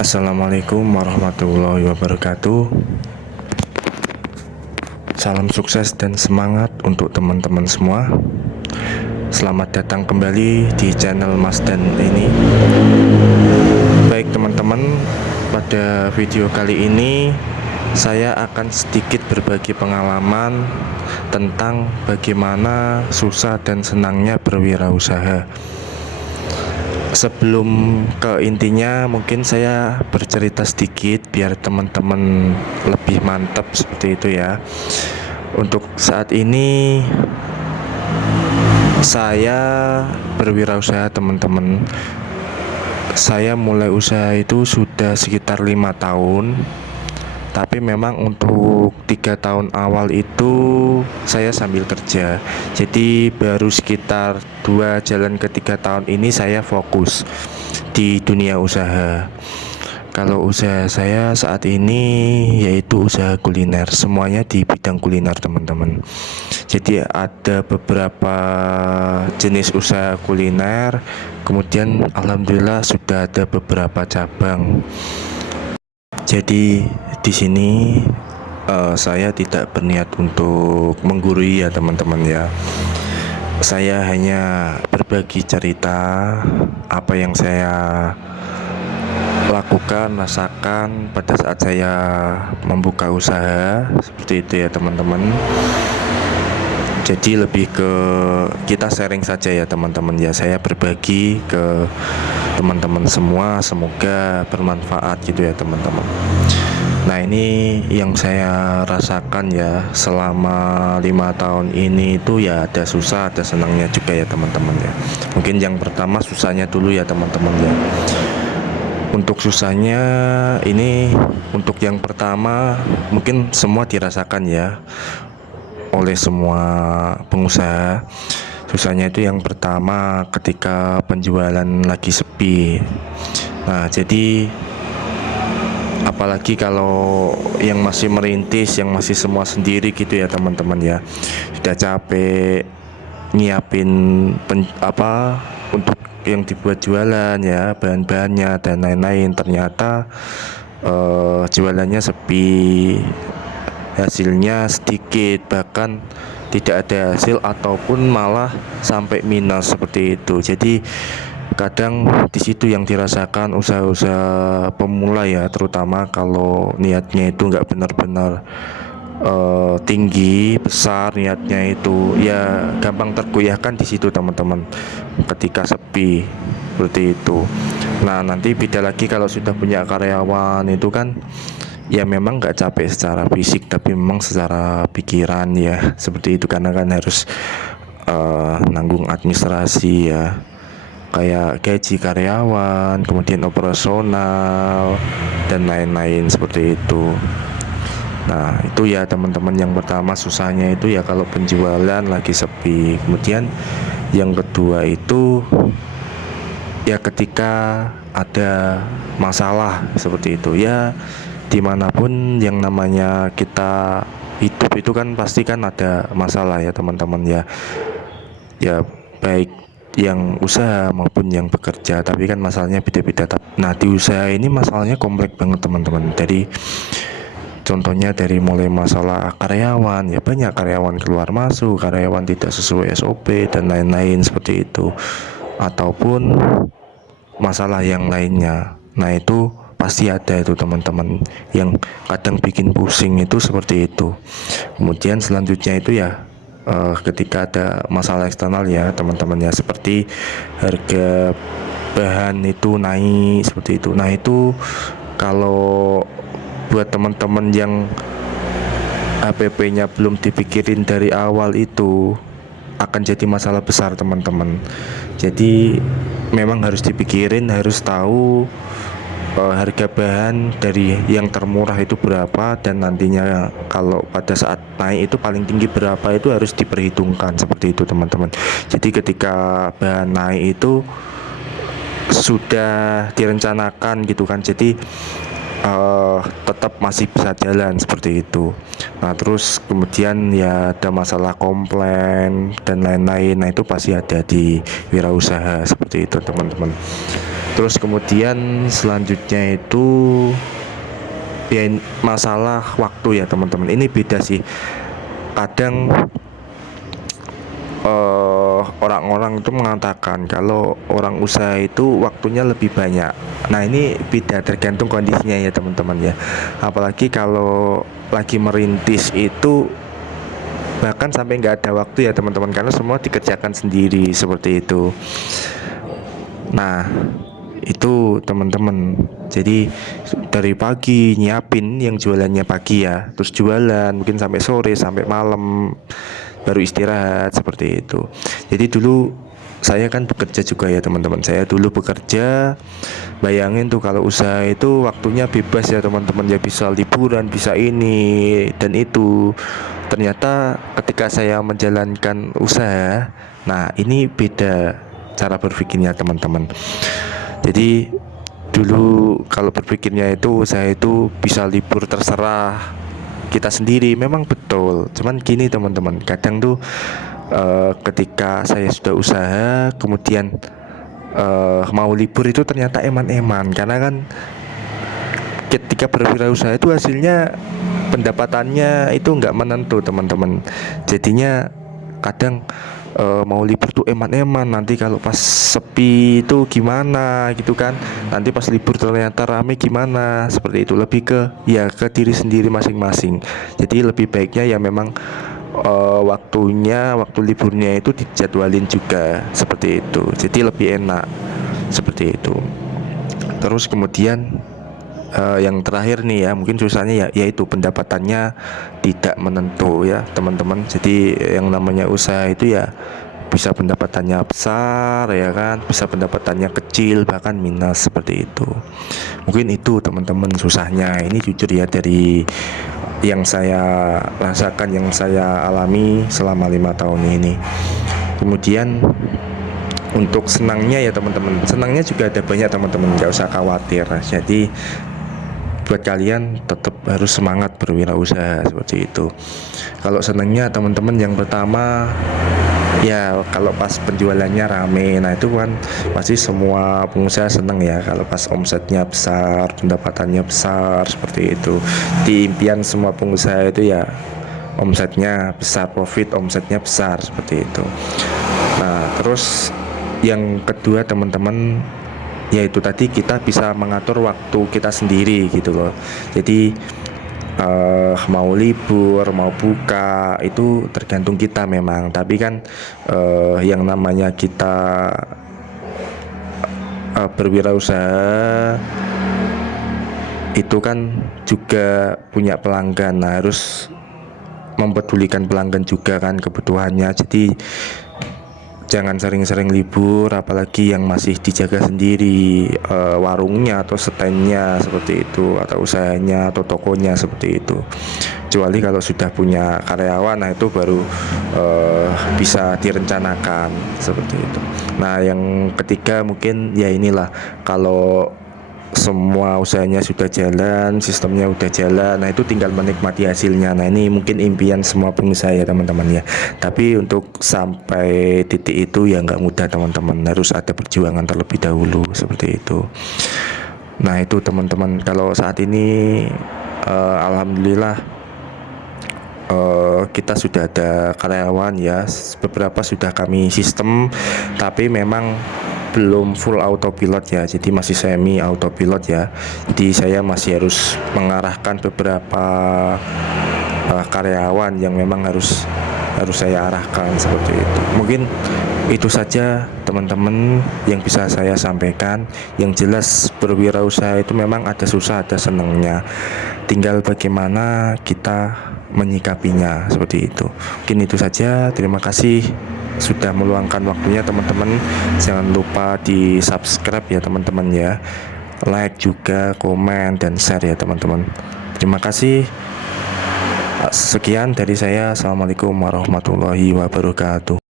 Assalamualaikum warahmatullahi wabarakatuh. Salam sukses dan semangat untuk teman-teman semua. Selamat datang kembali di channel Mas Dan ini. Baik teman-teman, pada video kali ini saya akan sedikit berbagi pengalaman tentang bagaimana susah dan senangnya berwirausaha. Sebelum ke intinya, mungkin saya bercerita sedikit biar teman-teman lebih mantap seperti itu ya. Untuk saat ini saya berwirausaha teman-teman. Saya mulai usaha itu sudah sekitar 5 tahun. Tapi memang untuk 3 tahun awal itu saya sambil kerja. Jadi baru sekitar 2 jalan ke 3 tahun ini saya fokus di dunia usaha. Kalau usaha saya saat ini yaitu usaha kuliner, semuanya di bidang kuliner teman-teman. Jadi ada beberapa jenis usaha kuliner, kemudian alhamdulillah sudah ada beberapa cabang. Jadi di sini saya tidak berniat untuk menggurui ya teman-teman ya. Saya hanya berbagi cerita apa yang saya lakukan, rasakan pada saat saya membuka usaha seperti itu ya teman-teman. Jadi lebih ke kita sharing saja ya teman-teman ya. Saya berbagi ke teman-teman semua, semoga bermanfaat gitu ya teman-teman. Nah, ini yang saya rasakan ya selama 5 tahun ini itu ya ada susah ada senangnya juga ya teman-teman ya. Mungkin yang pertama susahnya dulu ya teman-teman ya. Untuk susahnya ini, untuk yang pertama mungkin semua dirasakan ya oleh semua pengusaha. Susahnya itu yang pertama ketika penjualan lagi sepi. Nah, jadi apalagi kalau yang masih merintis, yang masih semua sendiri gitu ya teman-teman ya, sudah capek nyiapin untuk yang dibuat jualan ya, bahan-bahannya dan lain-lain, ternyata jualannya sepi, hasilnya sedikit, bahkan tidak ada hasil ataupun malah sampai minus seperti itu. Jadi kadang di situ yang dirasakan usaha-usaha pemula ya, terutama kalau niatnya itu nggak benar-benar tinggi besar niatnya itu ya, gampang tergoyahkan di situ teman-teman ketika sepi seperti itu. Nah, nanti beda lagi kalau sudah punya karyawan itu kan ya memang nggak capek secara fisik tapi memang secara pikiran ya seperti itu, karena kan harus nanggung administrasi ya, kayak gaji karyawan, kemudian operasional dan lain-lain seperti itu. Nah, itu ya teman-teman yang pertama susahnya itu ya kalau penjualan lagi sepi. Kemudian yang kedua itu ya ketika ada masalah seperti itu ya, dimanapun yang namanya kita hidup itu kan pasti kan ada masalah ya teman-teman ya. Ya baik yang usaha maupun yang bekerja, tapi kan masalahnya beda-beda. Nah, di usaha ini masalahnya kompleks banget teman-teman. Dari contohnya dari mulai masalah karyawan ya, banyak karyawan keluar masuk, karyawan tidak sesuai SOP dan lain-lain seperti itu, ataupun masalah yang lainnya. Nah, itu pasti ada itu teman-teman, yang kadang bikin pusing itu seperti itu. Kemudian selanjutnya itu ya ketika ada masalah eksternal ya teman-teman ya, seperti harga bahan itu naik seperti itu. Nah, itu kalau buat teman-teman yang APP-nya belum dipikirin dari awal itu akan jadi masalah besar teman-teman. Jadi memang harus dipikirin, harus tahu harga bahan dari yang termurah itu berapa, dan nantinya kalau pada saat naik itu paling tinggi berapa, itu harus diperhitungkan seperti itu teman-teman. Jadi ketika bahan naik itu sudah direncanakan gitu kan, jadi tetap masih bisa jalan seperti itu. Nah, terus kemudian ya ada masalah komplain dan lain-lain. Nah, itu pasti ada di wirausaha seperti itu teman-teman. Terus kemudian selanjutnya itu ya masalah waktu ya teman-teman. Ini beda sih. Kadang orang-orang itu mengatakan kalau orang usaha itu waktunya lebih banyak. Nah ini beda tergantung kondisinya ya teman-teman ya. Apalagi kalau lagi merintis itu bahkan sampai nggak ada waktu ya teman-teman, karena semua dikerjakan sendiri seperti itu. Nah itu teman-teman, jadi dari pagi nyiapin yang jualannya pagi ya, terus jualan mungkin sampai sore sampai malam baru istirahat seperti itu. Jadi dulu saya kan bekerja juga ya teman-teman, saya dulu bekerja. Bayangin tuh kalau usaha itu waktunya bebas ya teman-teman, ya bisa liburan, bisa ini dan itu. Ternyata ketika saya menjalankan usaha, nah ini beda cara berpikirnya teman-teman. Jadi dulu kalau berpikirnya itu usaha itu bisa libur terserah kita sendiri, memang betul. Cuman gini teman-teman, kadang tuh ketika saya sudah usaha kemudian mau libur itu ternyata eman-eman, karena kan ketika berwirausaha itu hasilnya pendapatannya itu nggak menentu teman-teman. Jadinya kadang mau libur tuh eman-eman, nanti kalau pas sepi itu gimana gitu kan, nanti pas libur ternyata rame gimana, seperti itu. Lebih ke ya ke diri sendiri masing-masing. Jadi lebih baiknya ya memang waktu liburnya itu dijadwalin juga seperti itu, jadi lebih enak seperti itu. Terus kemudian yang terakhir nih ya, mungkin susahnya ya yaitu pendapatannya tidak menentu ya teman-teman. Jadi yang namanya usaha itu ya bisa pendapatannya besar ya kan, bisa pendapatannya kecil bahkan minus seperti itu. Mungkin itu teman-teman susahnya. Ini jujur ya dari yang saya rasakan, yang saya alami selama 5 tahun ini. Kemudian untuk senangnya ya teman-teman, senangnya juga ada banyak teman-teman, nggak usah khawatir. Jadi buat kalian tetap harus semangat berwirausaha seperti itu. Kalau senangnya teman-teman, yang pertama ya kalau pas penjualannya rame, nah itu kan pasti semua pengusaha seneng ya kalau pas omsetnya besar, pendapatannya besar seperti itu. Di impian semua pengusaha itu ya omsetnya besar, profit omsetnya besar seperti itu. Nah terus yang kedua teman-teman, yaitu tadi kita bisa mengatur waktu kita sendiri gitu loh. Jadi mau libur, mau buka itu tergantung kita memang. Tapi kan yang namanya kita berwirausaha itu kan juga punya pelanggan. Nah, harus mempedulikan pelanggan juga kan kebutuhannya. Jadi jangan sering-sering libur, apalagi yang masih dijaga sendiri warungnya atau standnya seperti itu, atau usahanya atau tokonya seperti itu. Kecuali kalau sudah punya karyawan, nah itu baru bisa direncanakan seperti itu. Nah yang ketiga mungkin ya inilah, kalau semua usahanya sudah jalan, sistemnya udah jalan, nah itu tinggal menikmati hasilnya. Nah ini mungkin impian semua pengusaha ya teman-teman ya. Tapi untuk sampai titik itu ya nggak mudah teman-teman, harus ada perjuangan terlebih dahulu seperti itu. Nah itu teman-teman, kalau saat ini alhamdulillah kita sudah ada karyawan ya, beberapa sudah kami sistem, tapi memang belum full autopilot ya, jadi masih semi autopilot ya. Jadi saya masih harus mengarahkan beberapa karyawan yang memang harus saya arahkan seperti itu. Mungkin itu saja teman-teman yang bisa saya sampaikan. Yang jelas berwirausaha itu memang ada susah ada senangnya, tinggal bagaimana kita menyikapinya seperti itu. Mungkin itu saja, terima kasih sudah meluangkan waktunya teman-teman. Jangan lupa di subscribe ya teman-teman ya, like juga, komen dan share ya teman-teman. Terima kasih. Sekian dari saya. Assalamualaikum warahmatullahi wabarakatuh.